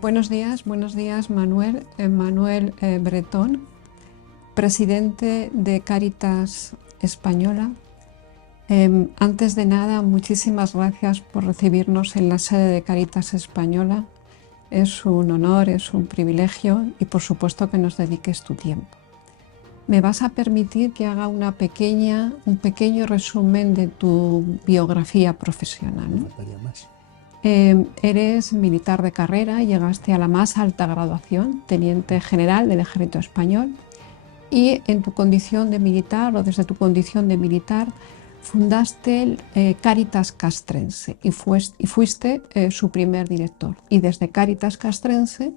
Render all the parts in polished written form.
Buenos días Manuel, Manuel Bretón, presidente de Cáritas Española. Antes de nada, muchísimas gracias por recibirnos en la sede de Cáritas Española. Es un honor, es un privilegio y por supuesto que nos dediques tu tiempo. Me vas a permitir que haga un pequeño resumen de tu biografía profesional, ¿no? Eres militar de carrera, llegaste a la más alta graduación, teniente general del Ejército Español, y en tu condición de militar o desde tu condición de militar fundaste Cáritas Castrense y fuiste su primer director. Y desde Cáritas Castrense,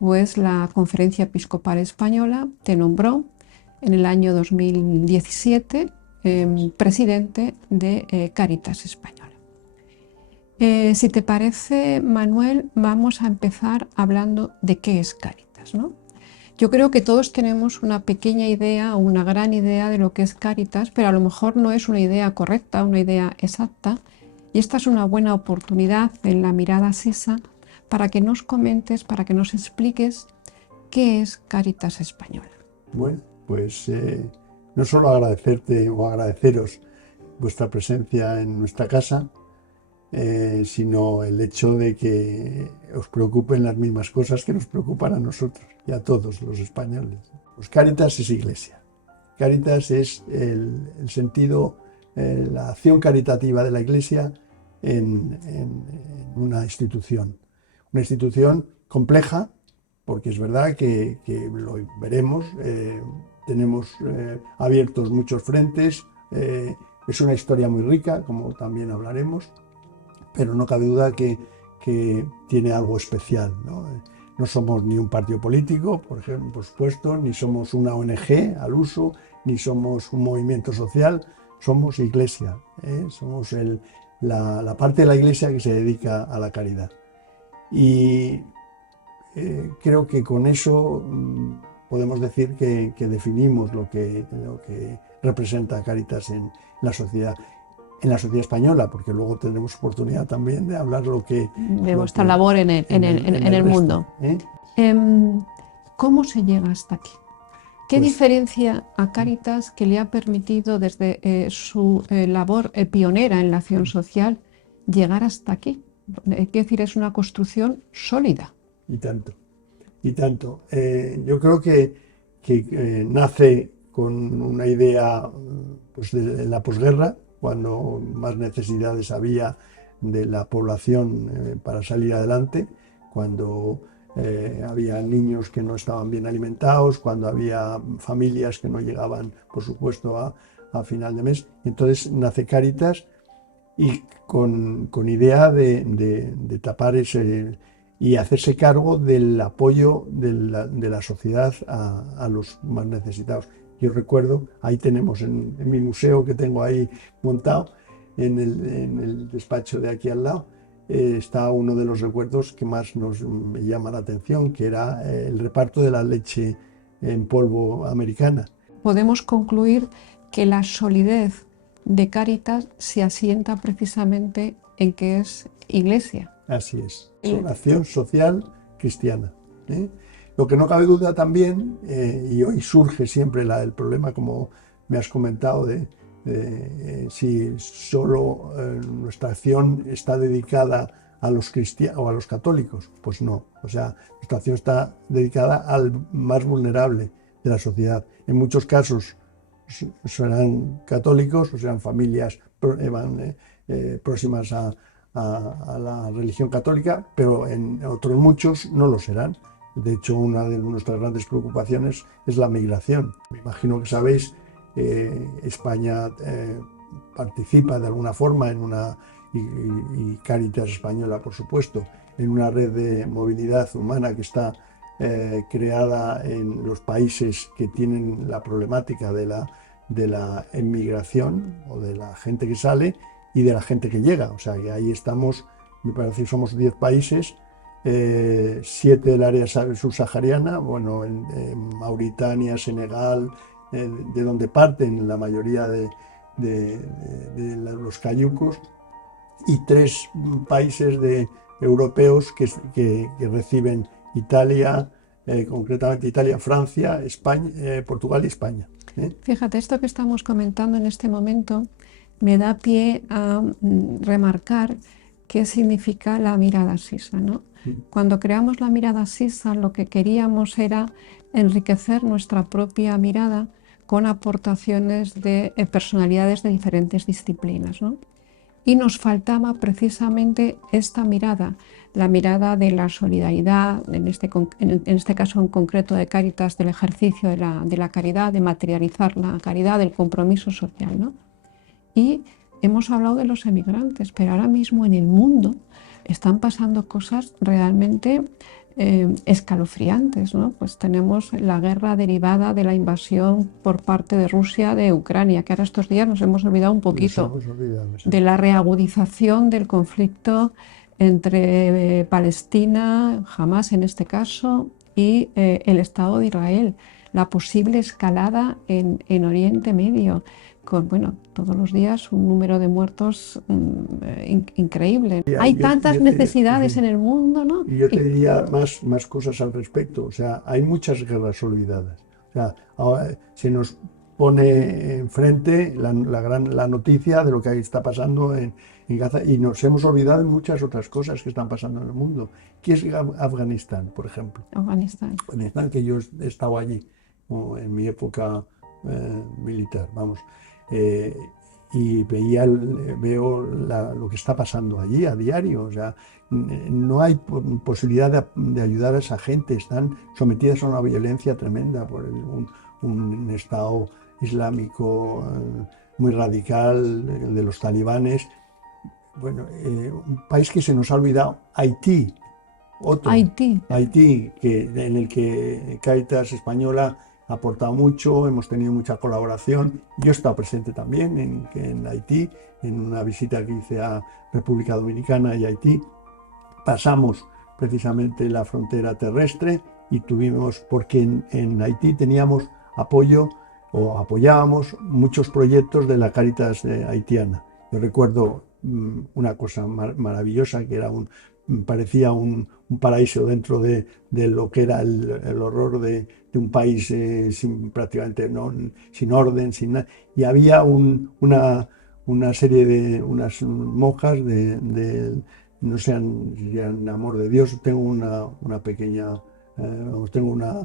pues la Conferencia Episcopal Española te nombró en el año 2017 presidente de Cáritas Española. Si te parece, Manuel, vamos a empezar hablando de qué es Cáritas, ¿no? Yo creo que todos tenemos una pequeña idea o una gran idea de lo que es Cáritas, pero a lo mejor no es una idea correcta, una idea exacta. Y esta es una buena oportunidad en la Mirada Sisa para que nos comentes, para que nos expliques qué es Cáritas Española. Bueno, pues no solo agradecerte o agradeceros vuestra presencia en nuestra casa, sino el hecho de que os preocupen las mismas cosas que nos preocupan a nosotros y a todos los españoles. Pues Cáritas es iglesia. Cáritas es el sentido, la acción caritativa de la iglesia en una institución. Una institución compleja, porque es verdad que lo veremos, tenemos abiertos muchos frentes, es una historia muy rica, como también hablaremos, pero no cabe duda que tiene algo especial, ¿no? No somos ni un partido político, por ejemplo, por supuesto, ni somos una ONG al uso, ni somos un movimiento social, somos iglesia, somos la parte de la iglesia que se dedica a la caridad. Y creo que con eso podemos decir que definimos lo que representa Cáritas en la sociedad española, porque luego tendremos oportunidad también de hablar de vuestra labor en el mundo. ¿Cómo se llega hasta aquí? ¿Qué diferencia a Cáritas que le ha permitido desde su labor pionera en la acción social llegar hasta aquí? Quiero decir, es una construcción sólida. Y tanto, y tanto. Yo creo que nace con una idea pues, de la posguerra, cuando más necesidades había de la población para salir adelante, cuando había niños que no estaban bien alimentados, cuando había familias que no llegaban, por supuesto, a final de mes. Entonces nace Cáritas y con idea de tapar ese y hacerse cargo del apoyo de la sociedad a los más necesitados. Yo recuerdo, ahí tenemos en mi museo que tengo ahí montado, en el despacho de aquí al lado, está uno de los recuerdos que más me llama la atención, que era el reparto de la leche en polvo americana. Podemos concluir que la solidez de Cáritas se asienta precisamente en que es iglesia. Así es, una acción social cristiana. Lo que no cabe duda también, y hoy surge siempre el problema, como me has comentado, de si solo nuestra acción está dedicada a los cristianos o a los católicos. Pues no, o sea, nuestra acción está dedicada al más vulnerable de la sociedad. En muchos casos serán católicos o serán familias próximas a la religión católica, pero en otros muchos no lo serán. De hecho, una de nuestras grandes preocupaciones es la migración. Me imagino que sabéis, España participa de alguna forma en y Cáritas Española, por supuesto, en una red de movilidad humana que está creada en los países que tienen la problemática de la emigración o de la gente que sale y de la gente que llega. O sea, que ahí estamos, me parece que somos 10 países, 7 del área subsahariana, bueno, en Mauritania, Senegal, de donde parten la mayoría de los cayucos, y 3 países europeos que reciben Italia, concretamente Italia, Francia, España, Portugal y España. Fíjate, esto que estamos comentando en este momento me da pie a remarcar qué significa la mirada sisa, ¿no? Cuando creamos la mirada sisa, lo que queríamos era enriquecer nuestra propia mirada con aportaciones de personalidades de diferentes disciplinas, ¿no? Y nos faltaba precisamente esta mirada, la mirada de la solidaridad, en este caso en concreto de Cáritas, del ejercicio de la caridad, de materializar la caridad, del compromiso social, ¿no? Y hemos hablado de los emigrantes, pero ahora mismo en el mundo están pasando cosas realmente escalofriantes, ¿no? Pues tenemos la guerra derivada de la invasión por parte de Rusia de Ucrania, que ahora estos días nos hemos olvidado un poquito de la reagudización del conflicto entre Palestina, Hamás en este caso, y el Estado de Israel, la posible escalada en Oriente Medio, con, bueno, todos los días un número de muertos increíble. Hay tantas necesidades en el mundo, ¿no? Y yo te diría más cosas al respecto. O sea, hay muchas guerras olvidadas. O sea, ahora se nos pone enfrente la noticia de lo que está pasando en Gaza y nos hemos olvidado de muchas otras cosas que están pasando en el mundo. ¿Qué es Afganistán, por ejemplo? Afganistán, que yo he estado allí en mi época militar, vamos. Y veo lo que está pasando allí a diario. O sea, no hay posibilidad de ayudar a esa gente. Están sometidas a una violencia tremenda por un Estado islámico muy radical, el de los talibanes. Bueno, un país que se nos ha olvidado, Haití. Haití, en el que Cáritas Española ha aportado mucho, hemos tenido mucha colaboración. Yo he estado presente también en Haití, en una visita que hice a República Dominicana y Haití. Pasamos precisamente la frontera terrestre y porque en Haití teníamos apoyo o apoyábamos muchos proyectos de la Cáritas haitiana. Yo recuerdo una cosa maravillosa que parecía un paraíso dentro de lo que era el horror de un país prácticamente sin orden, sin nada. Y había una serie de unas monjas no sé si eran amor de Dios. Tengo una pequeña, tengo una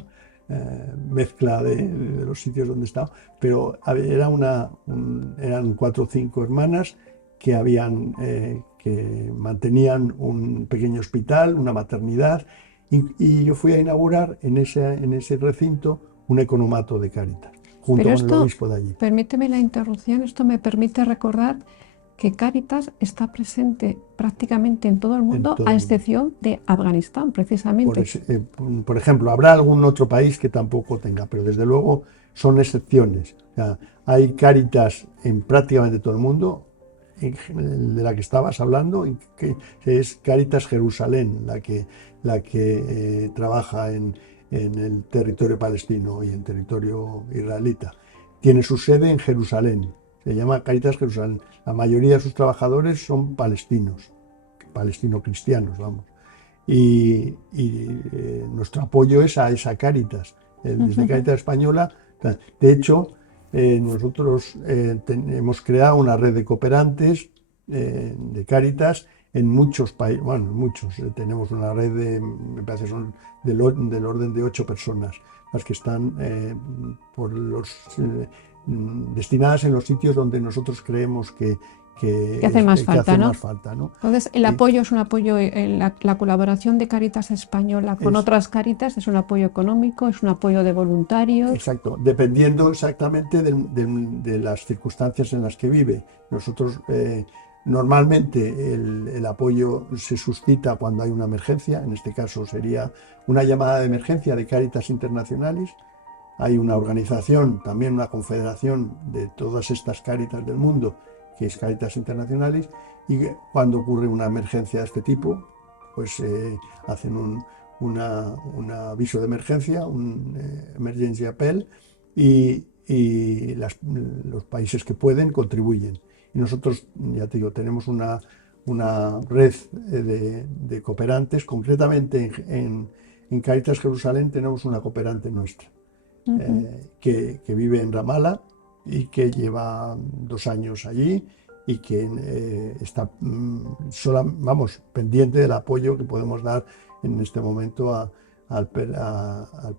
mezcla de los sitios donde he estado, pero eran 4 o 5 hermanas que mantenían un pequeño hospital, una maternidad, y yo fui a inaugurar en ese recinto un economato de Cáritas, junto con el obispo de allí. Permíteme la interrupción, esto me permite recordar que Cáritas está presente prácticamente en todo el mundo, a excepción de Afganistán, precisamente. Por ejemplo, habrá algún otro país que tampoco tenga, pero desde luego son excepciones. O sea, hay Cáritas en prácticamente todo el mundo, de la que estabas hablando, que es Cáritas Jerusalén, la que trabaja en el territorio palestino y en territorio israelita. Tiene su sede en Jerusalén, se llama Cáritas Jerusalén. La mayoría de sus trabajadores son palestino-cristianos, vamos. Y nuestro apoyo es a esa Cáritas, desde Cáritas Española. De hecho, nosotros hemos creado una red de cooperantes de Cáritas en muchos países, bueno, muchos. Tenemos una red me parece que son del orden de 8 personas, las que están destinadas en los sitios donde nosotros creemos que hace más falta, ¿no? ¿no? Entonces, el apoyo es un apoyo, la colaboración de Cáritas Española con otras Cáritas es un apoyo económico, es un apoyo de voluntarios. Exacto, dependiendo exactamente de las circunstancias en las que vive. Nosotros normalmente el apoyo se suscita cuando hay una emergencia, en este caso sería una llamada de emergencia de Cáritas Internacionalis. Hay una organización, también una confederación de todas estas Cáritas del mundo, que es Cáritas Internacionalis, y cuando ocurre una emergencia de este tipo, pues hacen un aviso de emergencia, un emergency appel, y los países que pueden contribuyen. Y nosotros, ya te digo, tenemos una una red de cooperantes. Concretamente en Cáritas Jerusalén tenemos una cooperante nuestra que vive en Ramallah y que lleva 2 años allí y que está pendiente del apoyo que podemos dar en este momento al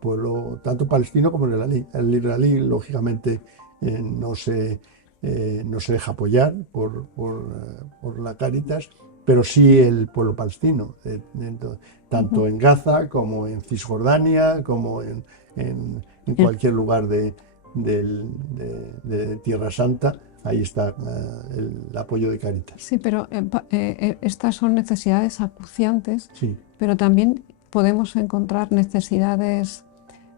pueblo, tanto palestino como el israelí. Lógicamente no se deja apoyar por la Cáritas, pero sí el pueblo palestino, tanto en Gaza como en Cisjordania, como en cualquier lugar de Tierra Santa. Ahí está el apoyo de Cáritas. Sí, pero estas son necesidades acuciantes, Sí, pero también podemos encontrar necesidades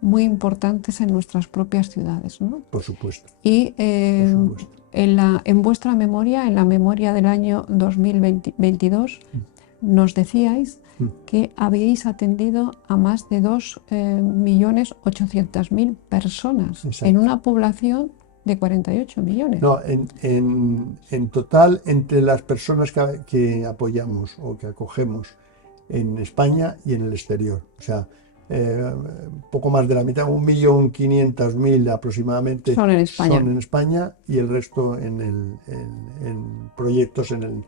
muy importantes en nuestras propias ciudades, ¿no? por supuesto. Y Por supuesto. en vuestra memoria, en la memoria del año 2022, nos decíais que habíais atendido a más de 2.800.000 personas. Exacto. En una población de 48 millones. No, en total, entre las personas que apoyamos o que acogemos en España y en el exterior, o sea, poco más de la mitad, 1.500.000 aproximadamente Son en España. Y el resto en proyectos en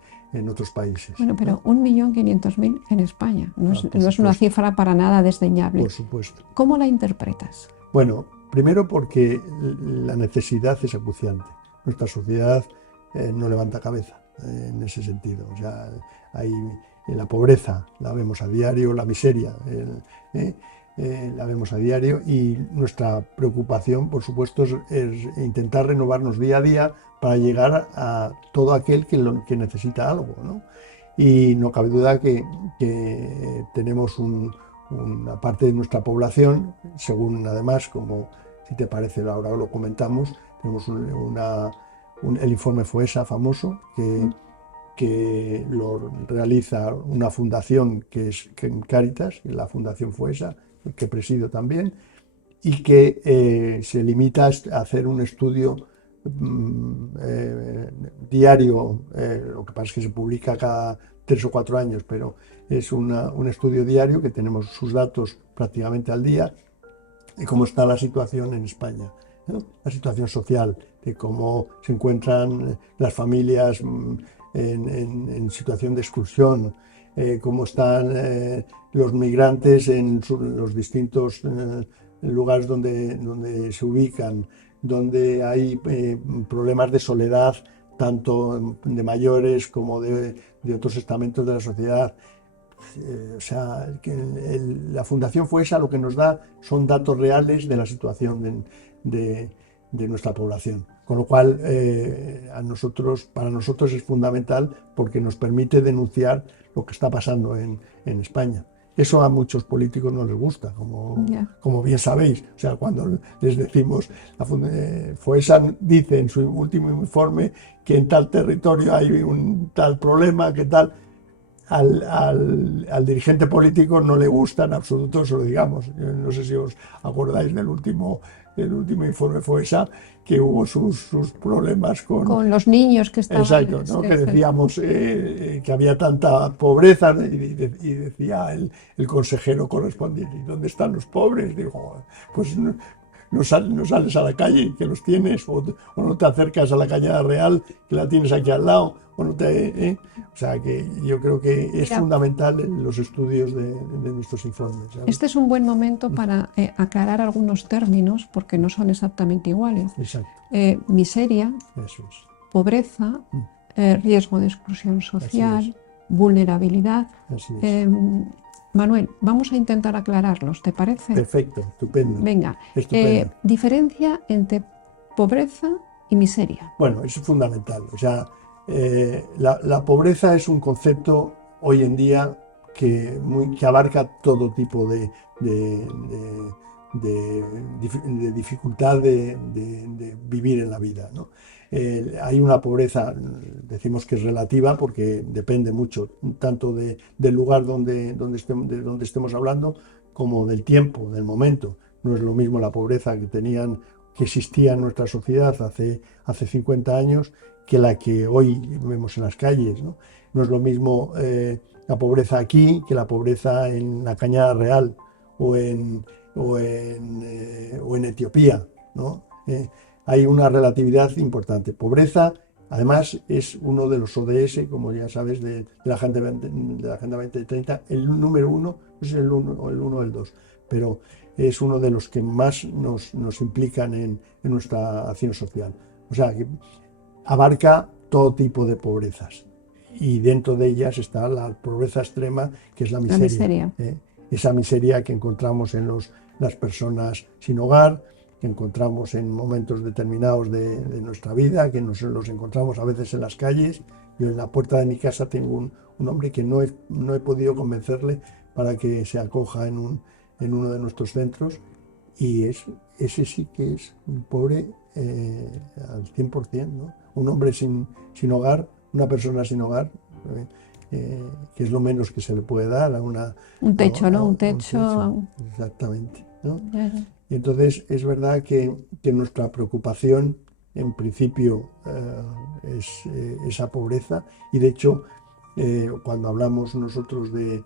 otros países. Bueno, pero 1.500.000 en España no es una supuesto. cifra para nada desdeñable. Por supuesto. ¿Cómo la interpretas? Bueno, primero porque la necesidad es acuciante. Nuestra sociedad no levanta cabeza en ese sentido. O sea, hay la pobreza, la vemos a diario, la miseria, la vemos a diario, y nuestra preocupación, por supuesto, es intentar renovarnos día a día para llegar a todo aquel que necesita algo, ¿no? Y no cabe duda que tenemos una parte de nuestra población, según además, como si te parece, ahora lo comentamos, tenemos el informe FOESA famoso que lo realiza una fundación que es Cáritas, la Fundación FOESA, que presido también, y que se limita a hacer un estudio diario. Lo que pasa es que se publica cada 3 o 4 años, pero es un estudio diario que tenemos sus datos prácticamente al día, de cómo está la situación en España, ¿no? La situación social, de cómo se encuentran las familias en situación de exclusión, cómo están los migrantes en los distintos lugares donde se ubican, donde hay problemas de soledad, tanto de mayores como de otros estamentos de la sociedad. O sea, la Fundación FOESA lo que nos da son datos reales de la situación de nuestra población, con lo cual para nosotros es fundamental, porque nos permite denunciar lo que está pasando en España. Eso a muchos políticos no les gusta, como bien sabéis. O sea, cuando les decimos, la FOESA dice en su último informe que en tal territorio hay un tal problema, que tal. Al dirigente político no le gusta en absoluto eso, lo digamos. No sé si os acordáis del último informe FOESA, que hubo sus problemas con los niños que estaban... Exacto, ¿no? Que decíamos que había tanta pobreza, y decía el consejero correspondiente: ¿y dónde están los pobres? Digo, pues no sales a la calle, que los tienes, o no te acercas a la Cañada Real, que la tienes aquí al lado, o no te... O sea, que yo creo que es fundamental los estudios de nuestros informes, ¿sabes? Este es un buen momento para aclarar algunos términos, porque no son exactamente iguales. Exacto. Miseria, Eso es. pobreza, riesgo de exclusión social, vulnerabilidad. Así es. Manuel, vamos a intentar aclararlos, ¿te parece? Perfecto, estupendo. Venga, Estupendo. diferencia entre pobreza y miseria. Bueno, eso es fundamental. O sea, la pobreza es un concepto hoy en día que abarca todo tipo de dificultad de vivir en la vida, ¿no? Hay una pobreza, decimos que es relativa, porque depende mucho tanto del lugar donde estemos hablando, como del tiempo, del momento. No es lo mismo la pobreza que tenían que existía en nuestra sociedad hace 50 años que la que hoy vemos en las calles, ¿no? No es lo mismo la pobreza aquí que la pobreza en la Cañada Real o en Etiopía, ¿no? Hay una relatividad importante. Pobreza, además, es uno de los ODS, como ya sabes, de la Agenda 2030. El número uno, no es el uno o el dos, pero es uno de los que más nos implican en nuestra acción social. O sea, que abarca todo tipo de pobrezas. Y dentro de ellas está la pobreza extrema, que es la miseria. Esa miseria que encontramos en las personas sin hogar, que encontramos en momentos determinados de nuestra vida, que los encontramos a veces en las calles. Yo en la puerta de mi casa tengo un hombre que no he podido convencerle para que se acoja en uno de nuestros centros, y ese sí que es un pobre al 100%, ¿no? Un hombre sin hogar, una persona sin hogar, que es lo menos que se le puede dar a una... Un techo, ¿no? Un techo, exactamente, ¿no? Y entonces es verdad que nuestra preocupación, en principio, es esa pobreza, y de hecho, cuando hablamos nosotros de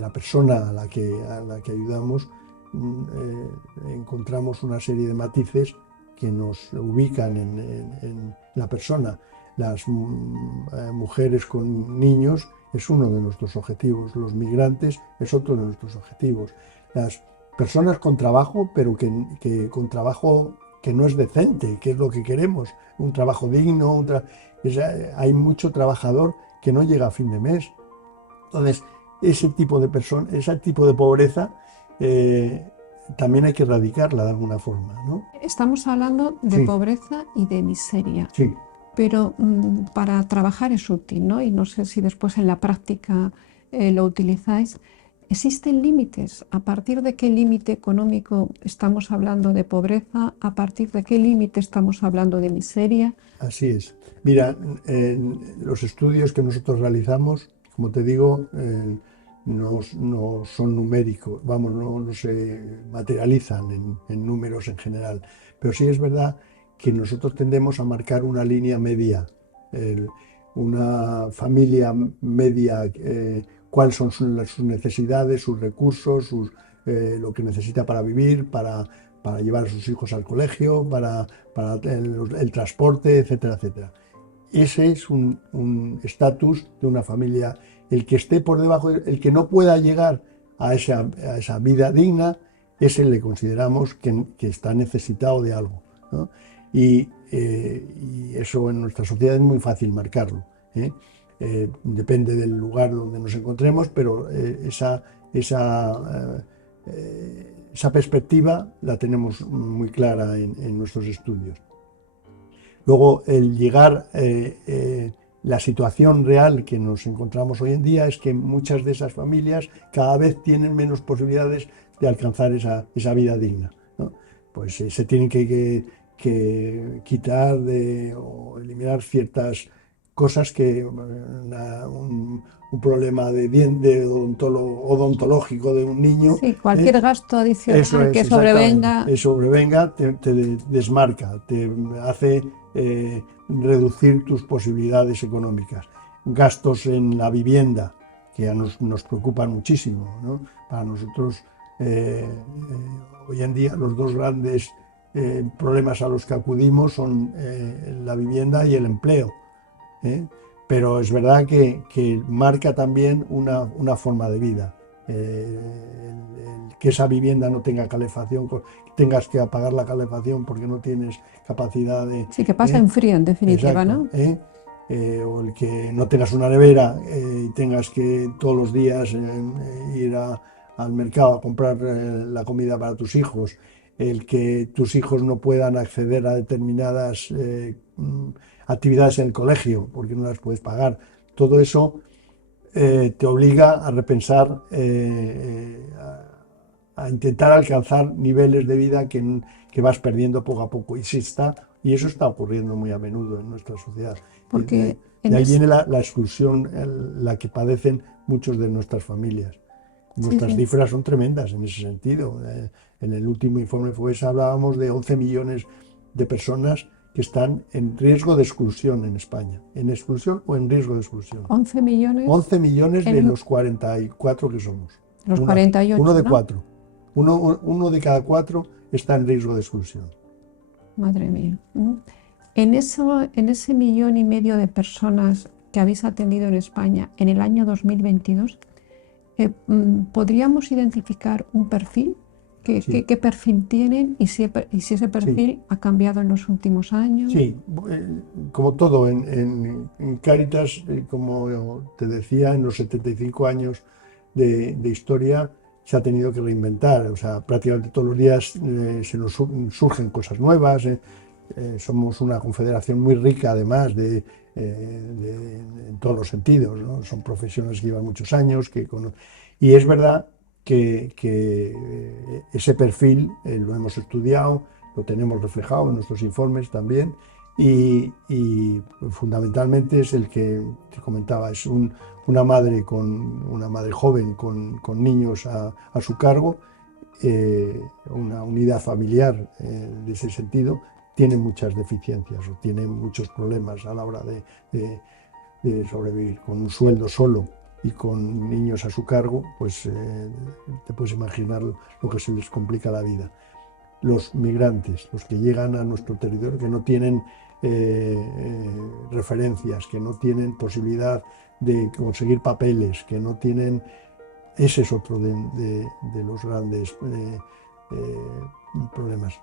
la persona a la que ayudamos, encontramos una serie de matices que nos ubican en la persona. Las mujeres con niños es uno de nuestros objetivos, los migrantes es otro de nuestros objetivos. Las personas con trabajo, pero que con trabajo que no es decente, que es lo que queremos, un trabajo digno, hay mucho trabajador que no llega a fin de mes. Entonces, ese tipo de pobreza también hay que erradicarla de alguna forma, ¿no? Estamos hablando de pobreza y de miseria. Sí. Pero para trabajar es útil, ¿no? Y no sé si después en la práctica lo utilizáis. ¿Existen límites? ¿A partir de qué límite económico estamos hablando de pobreza? ¿A partir de qué límite estamos hablando de miseria? Así es. Mira, los estudios que nosotros realizamos, como te digo, no son numéricos, vamos, no se materializan en números en general. Pero sí es verdad que nosotros tendemos a marcar una línea media, una familia media, cuáles son sus necesidades, sus recursos, lo que necesita para vivir, para llevar a sus hijos al colegio, para el transporte, etcétera, etcétera. Ese es un estatus de una familia. El que esté por debajo, el que no pueda llegar a esa vida digna, ese le consideramos que está necesitado de algo, ¿no? Y eso en nuestra sociedad es muy fácil marcarlo, ¿eh? Depende del lugar donde nos encontremos, pero esa perspectiva la tenemos muy clara en nuestros estudios. Luego, el llegar, la situación real que nos encontramos hoy en día es que muchas de esas familias cada vez tienen menos posibilidades de alcanzar esa vida digna, ¿no? Pues se tienen que quitar o eliminar ciertas cosas que un problema odontológico de un niño. Sí, cualquier gasto adicional que sobrevenga te desmarca, te hace reducir tus posibilidades económicas. Gastos en la vivienda, que nos preocupan muchísimo, ¿no? Para nosotros, hoy en día, los dos grandes problemas a los que acudimos son la vivienda y el empleo, pero es verdad que marca también una forma de vida. Que esa vivienda no tenga calefacción, tengas que apagar la calefacción porque no tienes capacidad de... Sí, que pasa en frío, en definitiva, exacto, ¿no? O el que no tengas una nevera y tengas que todos los días ir al mercado a comprar la comida para tus hijos, el que tus hijos no puedan acceder a determinadas actividades en el colegio porque no las puedes pagar. Todo eso te obliga a repensar, a intentar alcanzar niveles de vida que vas perdiendo poco a poco. Y eso está ocurriendo muy a menudo en nuestra sociedad. Porque de ahí viene la exclusión, la que padecen muchos de nuestras familias. Nuestras sí. cifras son tremendas en ese sentido. En el último informe FOESA hablábamos de 11 millones de personas que están en riesgo de exclusión en España. ¿En exclusión o en riesgo de exclusión? 11 millones 11 millones de en los 44 que somos. los 48, Uno de ¿no? 4. Uno de cada 4 está en riesgo de exclusión. Madre mía. En ese 1,5 millones de personas que habéis atendido en España en el año 2022, ¿podríamos identificar un perfil? Sí. ¿Qué perfil tienen y si ese perfil ha cambiado en los últimos años? Sí, como todo en Cáritas, como te decía, en los 75 años de historia se ha tenido que reinventar. O sea, prácticamente todos los días se nos surgen cosas nuevas. Somos una confederación muy rica, además, en todos los sentidos, ¿no? Son profesiones que llevan muchos años. Y es verdad que ese perfil lo hemos estudiado, lo tenemos reflejado en nuestros informes también, y fundamentalmente es el que te comentaba, es una madre joven con niños a su cargo, una unidad familiar de ese sentido, tiene muchas deficiencias o tiene muchos problemas a la hora de sobrevivir. Con un sueldo solo y con niños a su cargo, pues te puedes imaginar lo que se les complica la vida. Los migrantes, los que llegan a nuestro territorio, que no tienen referencias, que no tienen posibilidad de conseguir papeles, que no tienen... Ese es otro de los grandes problemas.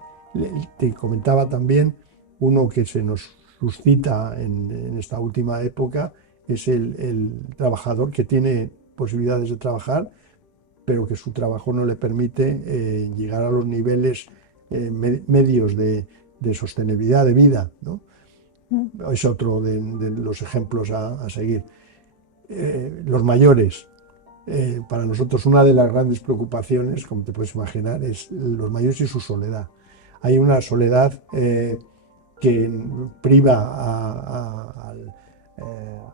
Te comentaba también uno que se nos suscita en esta última época, es el trabajador que tiene posibilidades de trabajar, pero que su trabajo no le permite llegar a los niveles medios de sostenibilidad de vida, ¿no? Es otro de los ejemplos a seguir. Los mayores. Para nosotros una de las grandes preocupaciones, como te puedes imaginar, es los mayores y su soledad. Hay una soledad que priva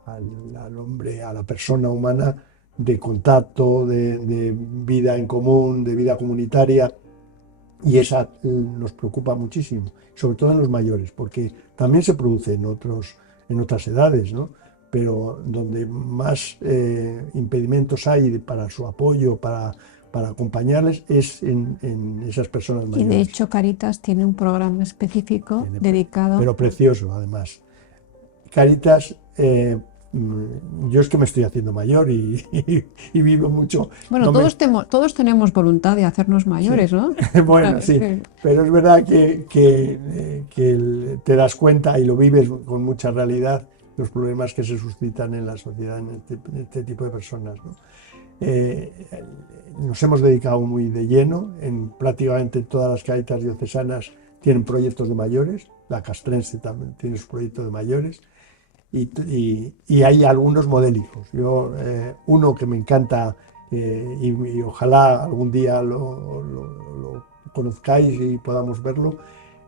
al hombre, a la persona humana, de contacto, de vida en común, de vida comunitaria, y esa nos preocupa muchísimo, sobre todo en los mayores, porque también se produce en otras edades, ¿no? Pero donde más impedimentos hay para su apoyo, para acompañarles, es en esas personas mayores. Y de hecho Cáritas tiene un programa específico dedicado... Pero precioso, además. Cáritas, yo es que me estoy haciendo mayor y vivo mucho. Bueno, todos tenemos voluntad de hacernos mayores, sí. ¿no? Bueno, sí, pero es verdad que te das cuenta y lo vives con mucha realidad, los problemas que se suscitan en la sociedad en este tipo de personas, ¿no? Nos hemos dedicado muy de lleno, en prácticamente todas las Cáritas diocesanas tienen proyectos de mayores, la castrense también tiene su proyecto de mayores, y hay algunos modélicos. Uno que me encanta y ojalá algún día lo conozcáis y podamos verlo,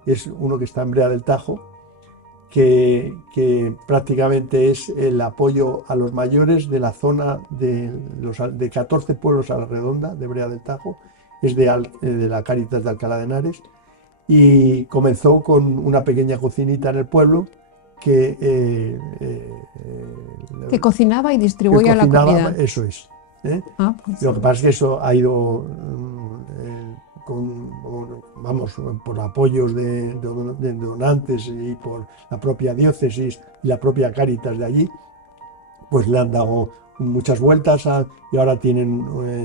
es uno que está en Brea del Tajo, que prácticamente es el apoyo a los mayores de la zona de 14 pueblos a la redonda de Brea del Tajo, es de la Cáritas de Alcalá de Henares, y comenzó con una pequeña cocinita en el pueblo que cocinaba y distribuía la comida. Eso es. Pues lo que pasa es que eso ha ido por apoyos de donantes y por la propia diócesis y la propia Cáritas de allí, pues le han dado muchas vueltas y ahora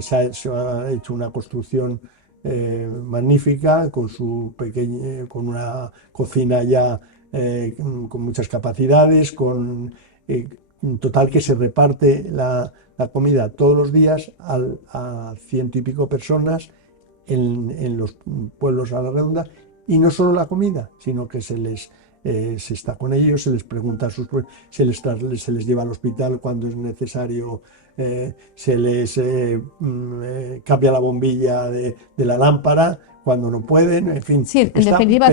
se ha hecho una construcción magnífica con con una cocina ya con muchas capacidades, total que se reparte la comida todos los días a 100 y pico personas en los pueblos a la redonda, y no solo la comida, sino que se está con ellos, se les pregunta se les lleva al hospital cuando es necesario, se les cambia la bombilla de la lámpara cuando no pueden, en fin. Sí, en definitiva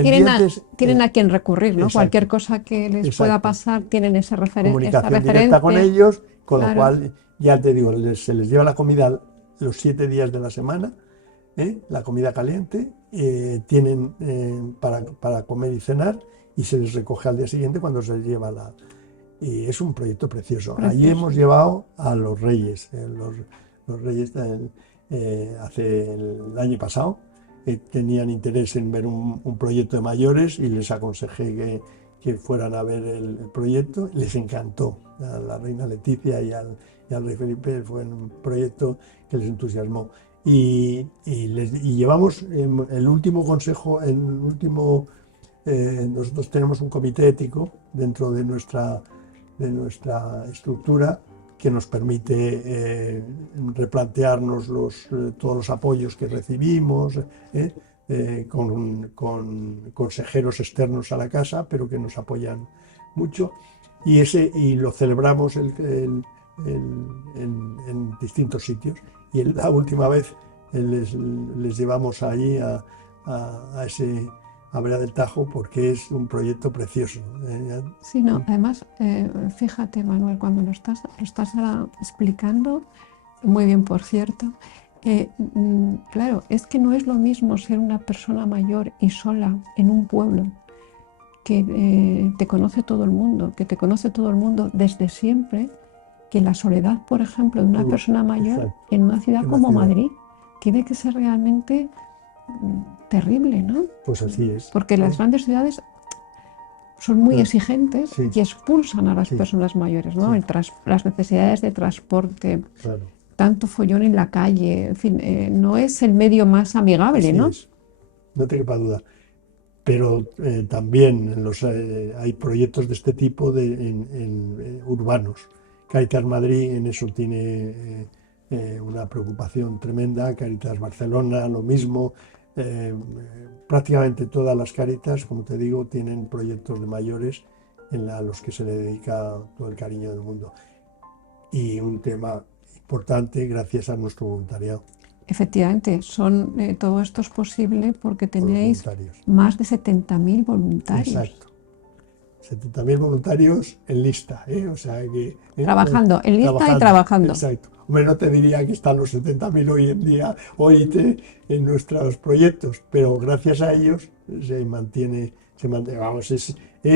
tienen a quien recurrir, ¿no? Cualquier cosa que les pueda pasar, tienen comunicación directa con ellos, con lo cual, ya te digo, se les lleva la comida los 7 días de la semana, la comida caliente, tienen para comer y cenar, y se les recoge al día siguiente cuando se les lleva la... Y es un proyecto precioso. Allí hemos llevado a los reyes, los reyes hace el año pasado, tenían interés en ver un proyecto de mayores, y les aconsejé que fueran a ver el proyecto. Les encantó. A la reina Leticia y al rey Felipe fue un proyecto que les entusiasmó. Y llevamos el último consejo, nosotros tenemos un comité ético dentro de nuestra estructura, que nos permite replantearnos todos los apoyos que recibimos, con consejeros externos a la casa, pero que nos apoyan mucho, y lo celebramos en distintos sitios. Y la última vez les llevamos allí a Brea del Tajo, porque es un proyecto precioso. Sí, no, además, fíjate, Manuel, cuando lo estás ahora explicando, muy bien, por cierto, claro, es que no es lo mismo ser una persona mayor y sola en un pueblo que te conoce todo el mundo, desde siempre, que la soledad, por ejemplo, de una persona mayor, exacto, en una ciudad como Madrid, tiene que ser realmente terrible, ¿no? Pues así es. Porque las grandes ciudades son muy exigentes, sí, y expulsan a las personas mayores, ¿no? Sí. Las necesidades de transporte, claro, tanto follón en la calle, en fin, no es el medio más amigable, así, ¿no? Es. No te quepa duda. Pero también hay proyectos de este tipo en urbanos. Caritas Madrid en eso tiene una preocupación tremenda, Caritas Barcelona lo mismo. Prácticamente todas las Caritas, como te digo, tienen proyectos de mayores a los que se le dedica todo el cariño del mundo. Y un tema importante gracias a nuestro voluntariado. Efectivamente, todo esto es posible porque tenéis más de 70.000 voluntarios. Exacto. 70.000 voluntarios en lista, o sea que... Trabajando, en lista y trabajando. Exacto. Hombre, no te diría que están los 70.000 hoy en día, en nuestros proyectos, pero gracias a ellos se mantiene, vamos, es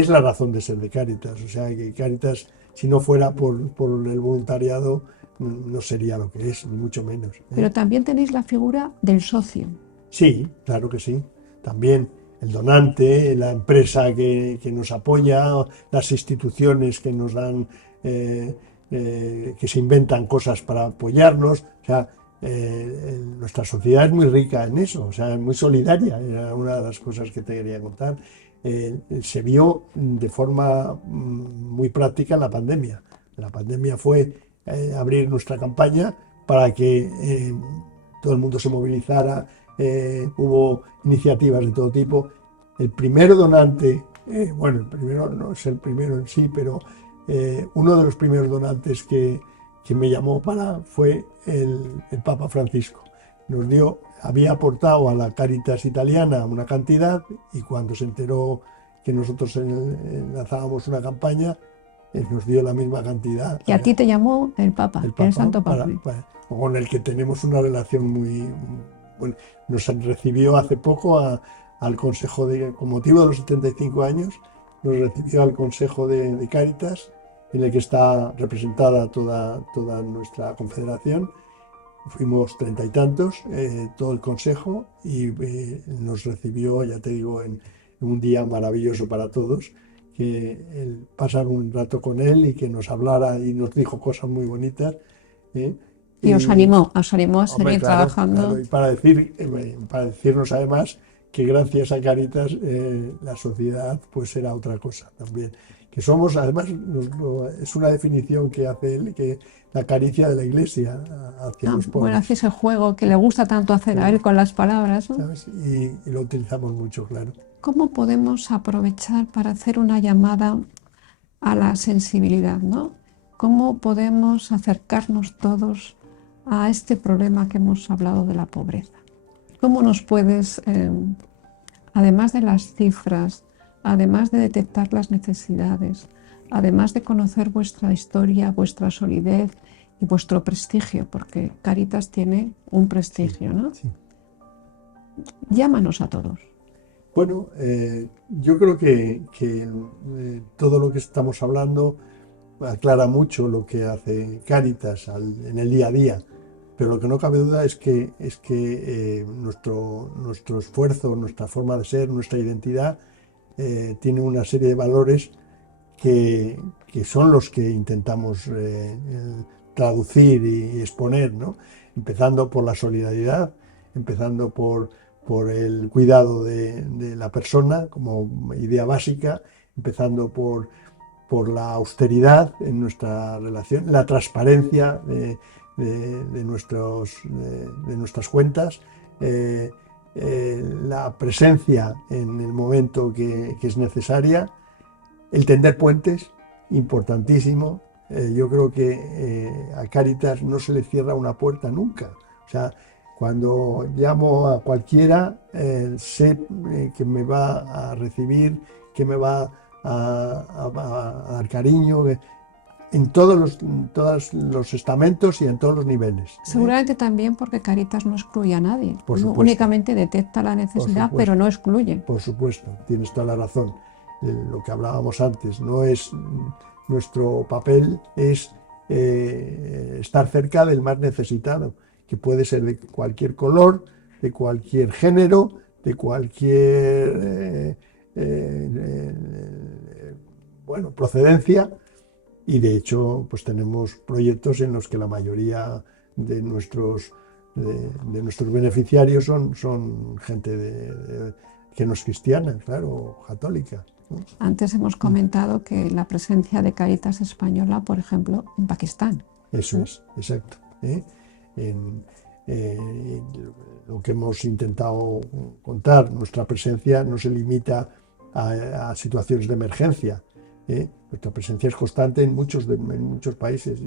la razón de ser de Cáritas. O sea que Cáritas, si no fuera por el voluntariado, no sería lo que es, ni mucho menos. Pero también tenéis la figura del socio. Sí, claro que sí. También el donante, la empresa que nos apoya, las instituciones que nos dan, que se inventan cosas para apoyarnos. O sea, nuestra sociedad es muy rica en eso, o sea, es muy solidaria. Era una de las cosas que te quería contar. Se vio de forma muy práctica en la pandemia. La pandemia fue abrir nuestra campaña para que todo el mundo se movilizara. Hubo iniciativas de todo tipo. El primer donante, bueno, el primero no es el primero en sí, pero uno de los primeros donantes que me llamó fue el Papa Francisco. Había aportado a la Cáritas italiana una cantidad, y cuando se enteró que nosotros lanzábamos una campaña, nos dio la misma cantidad. Y a ti te llamó el Papa, el Santo Papa. Con el que tenemos una relación muy... Bueno, nos recibió hace poco al Consejo con motivo de los 75 años, nos recibió al Consejo de Cáritas, en el que está representada toda nuestra confederación. Fuimos 30 y tantos, todo el Consejo, y nos recibió, ya te digo, en un día maravilloso para todos, que pasar un rato con él y que nos hablara y nos dijo cosas muy bonitas. Y os animó a seguir trabajando. Claro, y para decirnos además que gracias a Cáritas la sociedad pues era otra cosa también. Que somos, además, es una definición que hace él, que la caricia de la Iglesia hacia los pobres. Bueno, hace ese juego que le gusta tanto hacer a él con las palabras, ¿no? ¿Sabes? Y lo utilizamos mucho, claro. ¿Cómo podemos aprovechar para hacer una llamada a la sensibilidad, ¿no? ¿Cómo podemos acercarnos todos a este problema que hemos hablado de la pobreza? ¿Cómo nos puedes, además de las cifras, además de detectar las necesidades, además de conocer vuestra historia, vuestra solidez y vuestro prestigio, porque Cáritas tiene un prestigio, ¿no? Sí. Llámanos a todos. Bueno, yo creo que todo lo que estamos hablando aclara mucho lo que hace Cáritas en el día a día, pero lo que no cabe duda es que nuestro esfuerzo, nuestra forma de ser, nuestra identidad tiene una serie de valores que son los que intentamos traducir y exponer, ¿no? Empezando por la solidaridad, empezando por el cuidado de la persona como idea básica, empezando por la austeridad en nuestra relación, la transparencia de nuestras cuentas, la presencia en el momento que es necesaria, el tender puentes, importantísimo. Yo creo que a Cáritas no se le cierra una puerta nunca. O sea, cuando llamo a cualquiera, sé que me va a recibir, que me va a dar cariño, en todos los estamentos y en todos los niveles. Seguramente también porque Cáritas no excluye a nadie, Por supuesto. Únicamente detecta la necesidad, pero no excluye. Por supuesto, tienes toda la razón. Lo que hablábamos antes, no es nuestro papel es estar cerca del más necesitado, que puede ser de cualquier color, de cualquier género, de cualquier procedencia, y de hecho pues tenemos proyectos en los que la mayoría de nuestros beneficiarios son gente que no es cristiana, claro, católica, ¿no? Antes hemos comentado que la presencia de Cáritas española, por ejemplo, en Pakistán. Eso es, exacto. Lo que hemos intentado contar, nuestra presencia no se limita a situaciones de emergencia. Nuestra presencia es constante en muchos países.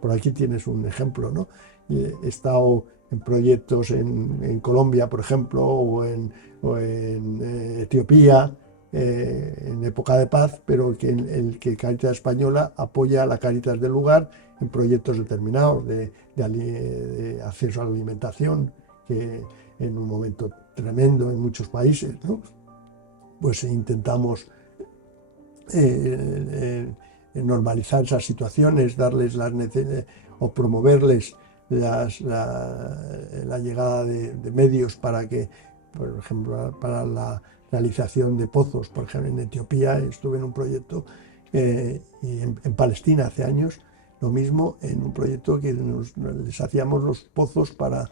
Por aquí tienes un ejemplo, ¿no? He estado en proyectos en Colombia, por ejemplo, o en Etiopía, en época de paz, pero el que Cáritas Española apoya a la Cáritas del lugar en proyectos determinados de acceso a la alimentación, que en un momento tremendo en muchos países, ¿no? Pues intentamos normalizar esas situaciones, darles o promoverles la llegada de medios para que, por ejemplo, para la realización de pozos. Por ejemplo, en Etiopía estuve en un proyecto y en Palestina hace años, lo mismo, en un proyecto que les hacíamos los pozos para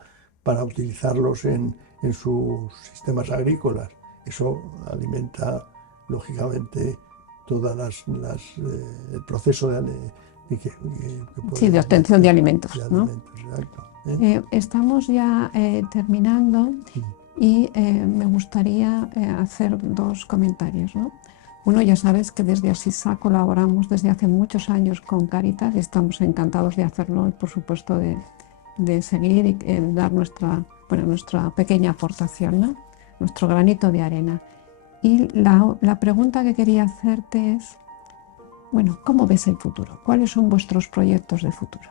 utilizarlos en sus sistemas agrícolas. Eso alimenta, lógicamente, todas el proceso de obtención de alimentos, ¿no? Exacto, estamos ya terminando y me gustaría hacer dos comentarios, ¿no? Uno, ya sabes que desde Asisa colaboramos desde hace muchos años con Cáritas y estamos encantados de hacerlo y, por supuesto, de seguir y dar nuestra pequeña aportación, ¿no? Nuestro granito de arena. Y la pregunta que quería hacerte es, bueno, ¿cómo ves el futuro? ¿Cuáles son vuestros proyectos de futuro?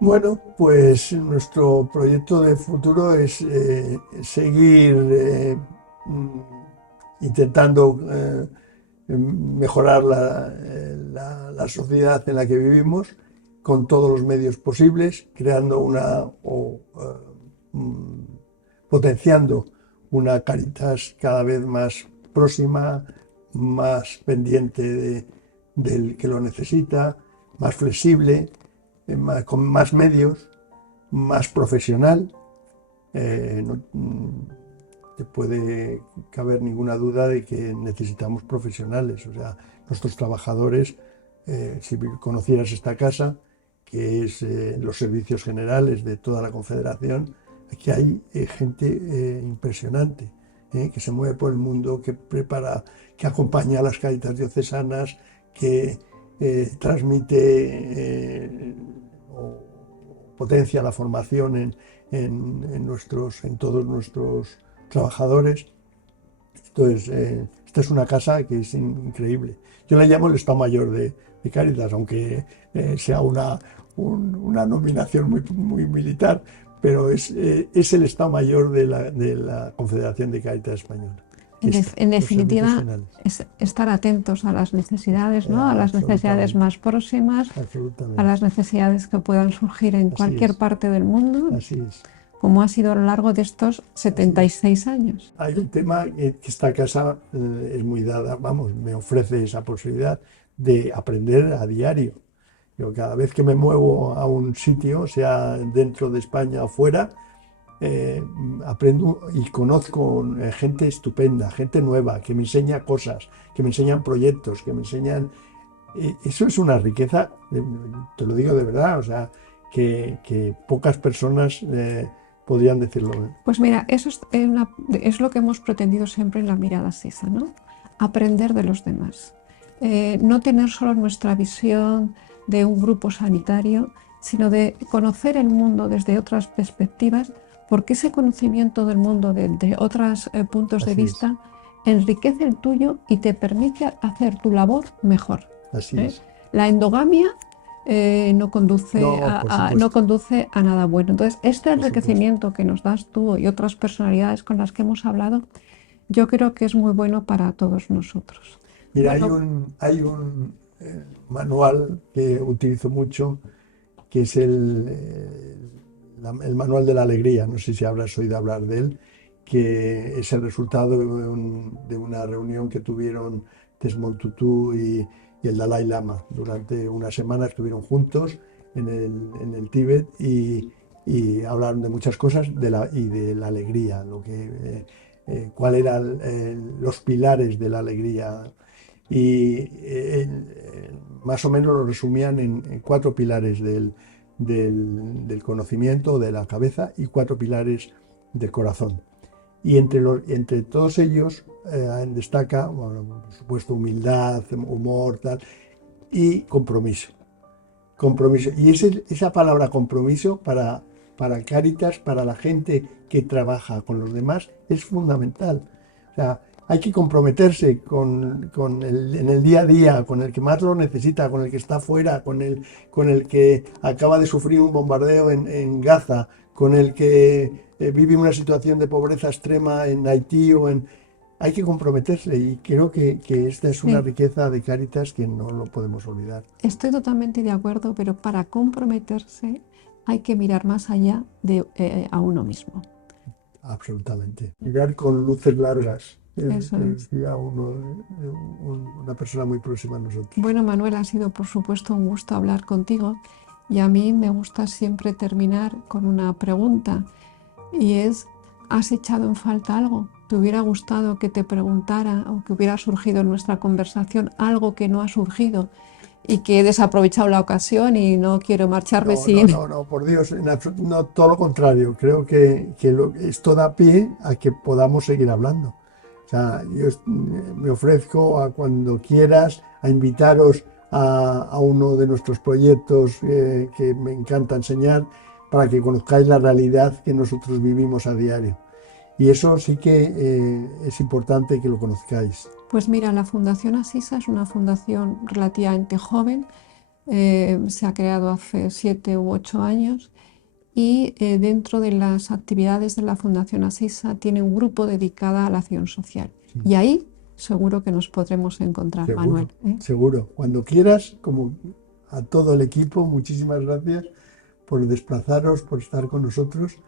Bueno, pues nuestro proyecto de futuro es seguir intentando mejorar la sociedad en la que vivimos con todos los medios posibles, creando potenciando una Cáritas cada vez más próxima, más pendiente del que lo necesita, más flexible, con más medios, más profesional. No te puede caber ninguna duda de que necesitamos profesionales. O sea, nuestros trabajadores, si conocieras esta casa, que es los servicios generales de toda la Confederación, aquí hay gente impresionante, que se mueve por el mundo, que prepara, que acompaña a las Cáritas diocesanas, que transmite o potencia la formación en todos nuestros trabajadores. Entonces, esta es una casa que es increíble. Yo la llamo el Estado Mayor de Cáritas, aunque sea una una nominación muy militar, pero es el Estado Mayor de la Confederación de Cáritas Española. En definitiva, es estar atentos a las necesidades, ¿no? A las necesidades más próximas, a las necesidades que puedan surgir en cualquier parte del mundo, como ha sido a lo largo de estos 76 años. Hay un tema que esta casa es muy dada, vamos, me ofrece esa posibilidad de aprender a diario. Yo cada vez que me muevo a un sitio, sea dentro de España o fuera, aprendo y conozco gente estupenda, gente nueva, que me enseña cosas, que me enseñan proyectos, que me enseñan... Eso es una riqueza, te lo digo de verdad, o sea, que pocas personas podrían decirlo. Pues mira, eso es lo que hemos pretendido siempre en la mirada Sisa, ¿no? Aprender de los demás. No tener solo nuestra visión de un grupo sanitario, sino de conocer el mundo desde otras perspectivas, porque ese conocimiento del mundo desde otros puntos de vista enriquece el tuyo y te permite hacer tu labor mejor. Así es. La endogamia no conduce a nada bueno. Entonces, este enriquecimiento que nos das tú y otras personalidades con las que hemos hablado, yo creo que es muy bueno para todos nosotros. Mira, hay un manual que utilizo mucho, que es el manual de la alegría, no sé si habrás oído hablar de él, que es el resultado de una reunión que tuvieron Desmond Tutu y el Dalai Lama. Durante una semana estuvieron juntos en el Tíbet y hablaron de muchas cosas y de la alegría, cuáles eran los pilares de la alegría. Y más o menos lo resumían en 4 pilares del conocimiento, de la cabeza, y 4 pilares del corazón. Y entre todos ellos destaca, bueno, por supuesto, humildad, humor, tal, y compromiso. Compromiso. Y esa palabra compromiso para Cáritas, para la gente que trabaja con los demás, es fundamental. O sea, hay que comprometerse en el día a día, con el que más lo necesita, con el que está fuera, con el que acaba de sufrir un bombardeo en Gaza, con el que vive una situación de pobreza extrema en Haití hay que comprometerse, y creo que esta es una riqueza de Cáritas que no lo podemos olvidar. Estoy totalmente de acuerdo, pero para comprometerse hay que mirar más allá a uno mismo. Absolutamente. Mirar con luces largas. Eso es. Una persona muy próxima a nosotros. Bueno, Manuel, ha sido por supuesto un gusto hablar contigo, y a mí me gusta siempre terminar con una pregunta, y es: ¿has echado en falta algo? ¿Te hubiera gustado que te preguntara, o que hubiera surgido en nuestra conversación algo que no ha surgido y que he desaprovechado la ocasión y no quiero marcharme sin...? No, por Dios, no, todo lo contrario. Creo que esto da pie a que podamos seguir hablando. O sea, yo me ofrezco a cuando quieras a invitaros a uno de nuestros proyectos que me encanta enseñar, para que conozcáis la realidad que nosotros vivimos a diario. Y eso sí que es importante que lo conozcáis. Pues mira, la Fundación Asisa es una fundación relativamente joven, se ha creado hace 7 u 8 años, y dentro de las actividades de la Fundación Asisa tiene un grupo dedicado a la acción social. Sí. Y ahí seguro que nos podremos encontrar, seguro, Manuel. Seguro, cuando quieras, como a todo el equipo, muchísimas gracias por desplazaros, por estar con nosotros.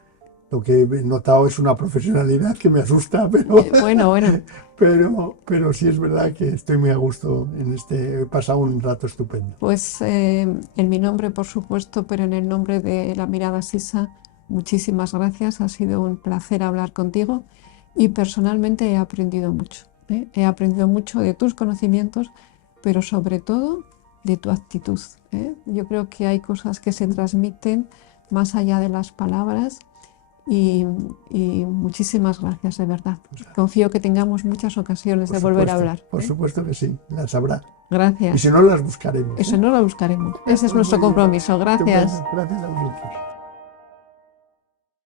Lo que he notado es una profesionalidad que me asusta, pero bueno. pero sí es verdad que estoy muy a gusto he pasado un rato estupendo. Pues en mi nombre, por supuesto, pero en el nombre de la Mirada Sisa, muchísimas gracias. Ha sido un placer hablar contigo, y personalmente he aprendido mucho. He aprendido mucho de tus conocimientos, pero sobre todo de tu actitud. Yo creo que hay cosas que se transmiten más allá de las palabras, y muchísimas gracias, de verdad. Confío que tengamos muchas ocasiones de volver a hablar. Por supuesto que sí, las habrá. Gracias. Y si no, las buscaremos. Eso no lo buscaremos. Ese es nuestro compromiso. Gracias. Gracias a vosotros.